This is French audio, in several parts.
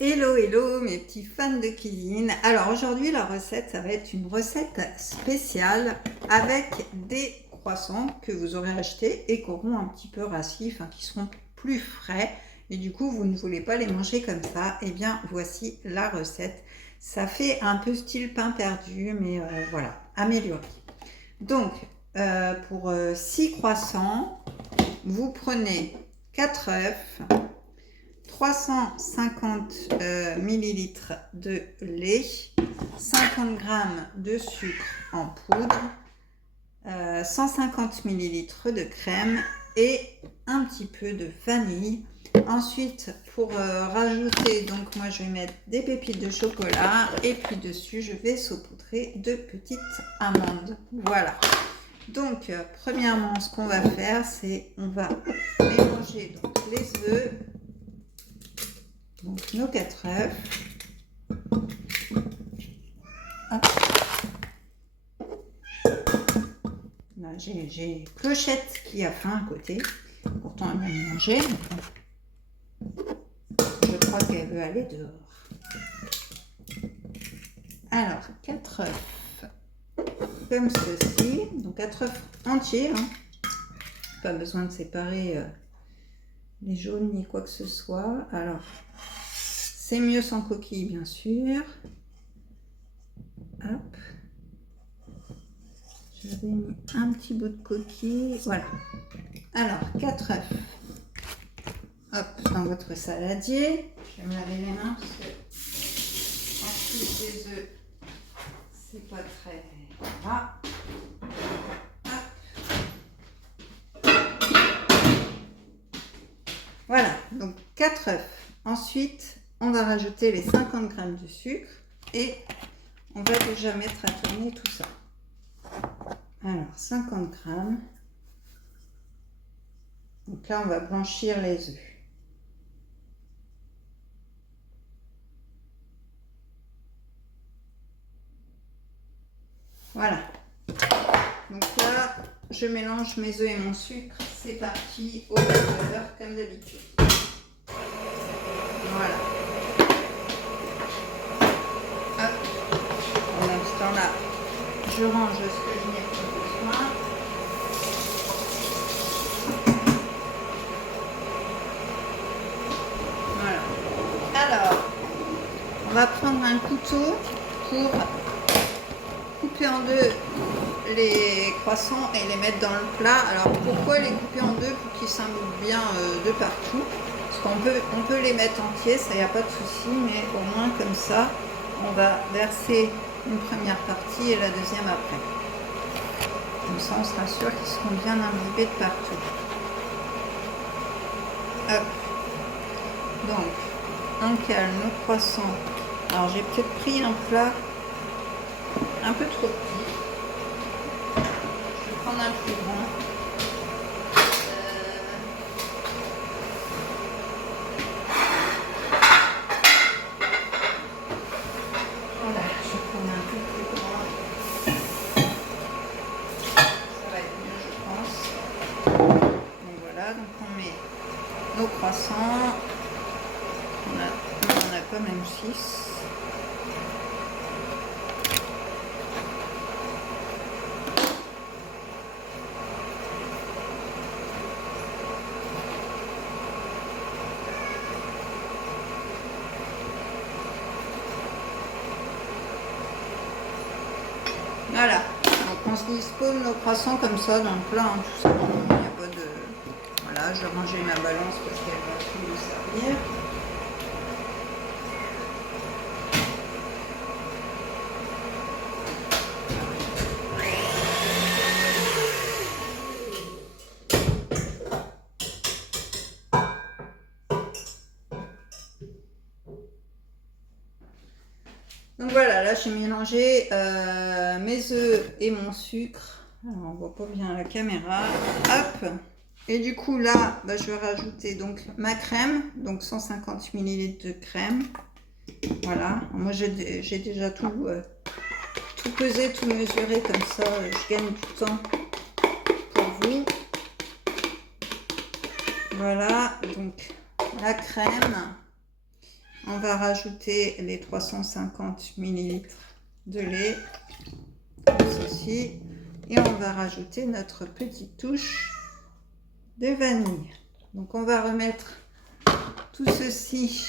Hello, hello mes petits fans de cuisine. Alors aujourd'hui la recette, ça va être une recette spéciale avec des croissants que vous aurez achetés et qui auront un petit peu rassis, enfin qui seront plus frais. Et du coup vous ne voulez pas les manger comme ça. Eh bien voici la recette. Ça fait un peu style pain perdu, mais voilà, amélioré. Donc pour 6 croissants, vous prenez 4 œufs, 350 millilitres de lait, 50 g de sucre en poudre, 150 millilitres de crème et un petit peu de vanille. Ensuite, pour rajouter, donc moi je vais mettre des pépites de chocolat et puis dessus je vais saupoudrer de petites amandes. Voilà. Donc, premièrement, ce qu'on va faire, c'est on va mélanger donc, les œufs. Donc nos 4 œufs. Là, j'ai Clochette qui a faim à côté. Pourtant, elle va manger. Je crois qu'elle veut aller dehors. Alors, 4 œufs comme ceci. Donc 4 œufs entiers. Hein. Pas besoin de séparer les jaunes ni quoi que ce soit. Alors, c'est mieux sans coquille, bien sûr. Hop. J'avais mis un petit bout de coquille. Voilà. Alors, 4 œufs. Hop, dans votre saladier. Je vais me laver les mains parce que ensuite les œufs, c'est pas très... Voilà. Voilà, donc 4 œufs. Ensuite, on va rajouter les 50 g de sucre et on va déjà mettre à tourner tout ça. Alors, 50 g. Donc là, on va blanchir les œufs. Voilà. Donc là, je mélange mes œufs et mon sucre. C'est parti au batteur, comme d'habitude. Voilà. Hop. Pendant ce temps-là, je range ce que je n'ai pas besoin. Voilà. Alors, on va prendre un couteau pour couper en deux les croissants et les mettre dans le plat. Alors pourquoi les couper en deux? Pour qu'ils s'imbimbent bien de partout. Parce qu'on peut les mettre entiers, ça y a pas de souci, mais au moins comme ça, on va verser une première partie et la deuxième après. Comme ça, on sera sûr qu'ils seront bien imbibés de partout. Hop. Donc, on cale nos croissants. Alors j'ai peut-être pris un plat un peu trop petit. Je vais prendre un plus grand. Voilà, je vais prendre un peu plus grand. Ça va être mieux, je pense. Donc voilà, donc on met nos croissants. On en a quand même 6. Voilà, donc on se dispose nos croissants comme ça dans le plat, hein, tout simplement. Il n'y a pas de... Voilà, je vais ranger ma balance parce qu'elle va plus nous servir. Donc voilà, là j'ai mélangé mes œufs et mon sucre. Alors on voit pas bien à la caméra. Hop. Et du coup là, bah, je vais rajouter donc ma crème, donc 150 ml de crème. Voilà. Moi j'ai déjà tout pesé, tout mesuré comme ça. Je gagne du temps pour vous. Voilà. Donc la crème. On va rajouter les 350 ml de lait, comme ceci. Et on va rajouter notre petite touche de vanille. Donc on va remettre tout ceci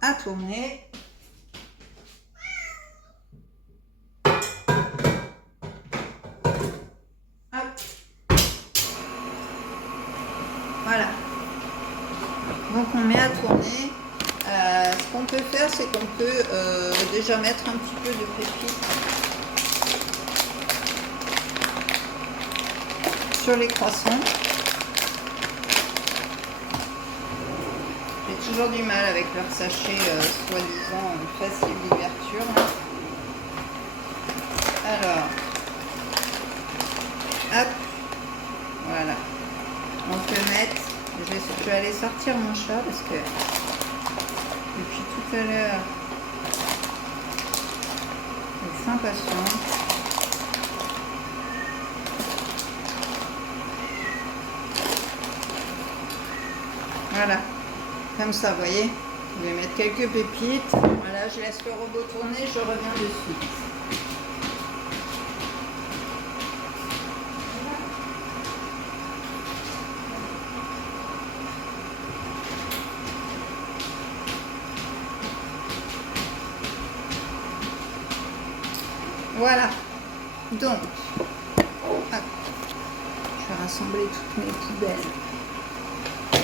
à tourner. Hop. Voilà. Donc on met à tourner. Ce qu'on peut faire, c'est qu'on peut déjà mettre un petit peu de pépites sur les croissants. J'ai toujours du mal avec leur sachet soi-disant facile d'ouverture. Alors, hop, voilà. On peut mettre, je vais aller sortir mon chat parce que depuis tout à l'heure, il s'impatiente. Voilà, comme ça, vous voyez. Je vais mettre quelques pépites. Voilà, je laisse le robot tourner, je reviens dessus. Voilà, donc, hop, je vais rassembler toutes mes poubelles.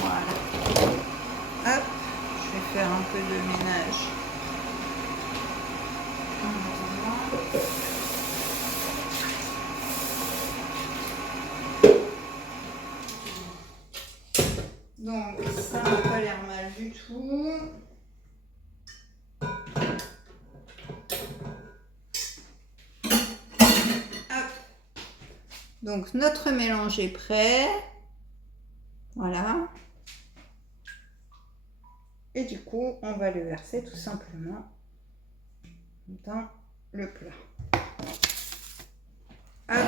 Voilà, hop, je vais faire un peu de ménage. Donc, ça n'a pas l'air mal du tout. Donc notre mélange est prêt, voilà, et du coup on va le verser tout simplement dans le plat. Hop.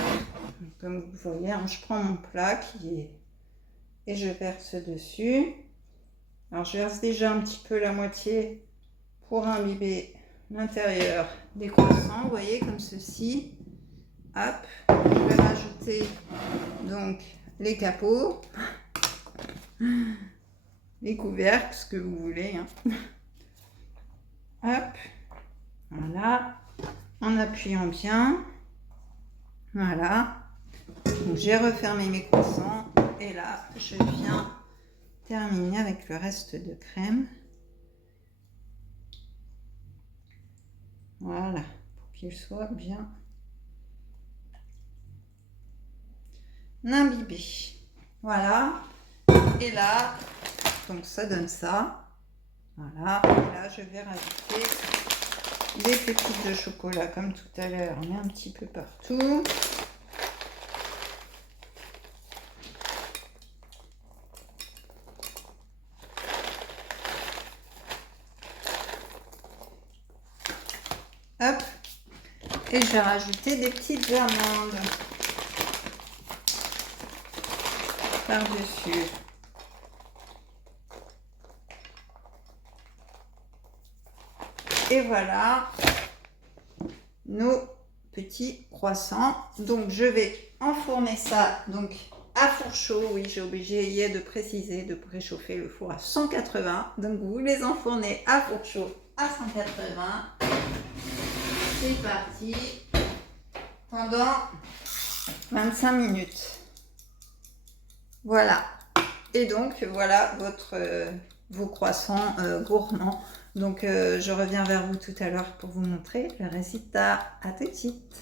Comme vous voyez, hein, je prends mon plat et je verse dessus. Alors je verse déjà un petit peu la moitié pour imbiber l'intérieur des croissants, vous voyez, comme ceci. Hop, je vais rajouter donc les capots, les couvercles, ce que vous voulez. Hein. Hop, voilà, en appuyant bien. Voilà, donc j'ai refermé mes croissants et là je viens terminer avec le reste de crème. Voilà, pour qu'il soit bien imbibé. Voilà, et là, donc ça donne ça. Voilà, et là je vais rajouter des pépites de chocolat comme tout à l'heure, mais un petit peu partout. Hop, et je vais rajouter des petites amandes par-dessus. Et voilà nos petits croissants. Donc je vais enfourner ça donc à four chaud. Oui, j'ai oublié de préciser de préchauffer le four à 180. Donc vous les enfournez à four chaud à 180. C'est parti pendant 25 minutes. Voilà. Et donc voilà vos croissants gourmands. Donc je reviens vers vous tout à l'heure pour vous montrer le résultat. À tout de suite.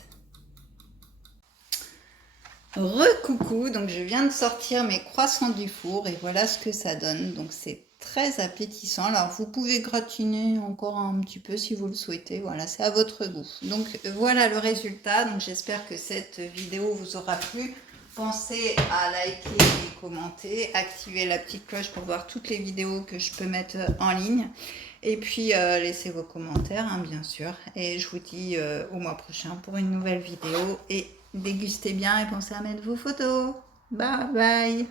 Recoucou, donc je viens de sortir mes croissants du four et voilà ce que ça donne. Donc c'est très appétissant. Alors vous pouvez gratiner encore un petit peu si vous le souhaitez. Voilà, c'est à votre goût. Donc voilà le résultat. Donc j'espère que cette vidéo vous aura plu. Pensez à liker et commenter, activer la petite cloche pour voir toutes les vidéos que je peux mettre en ligne. Et puis laissez vos commentaires, hein, bien sûr. Et je vous dis au mois prochain pour une nouvelle vidéo. Et dégustez bien et pensez à mettre vos photos. Bye bye.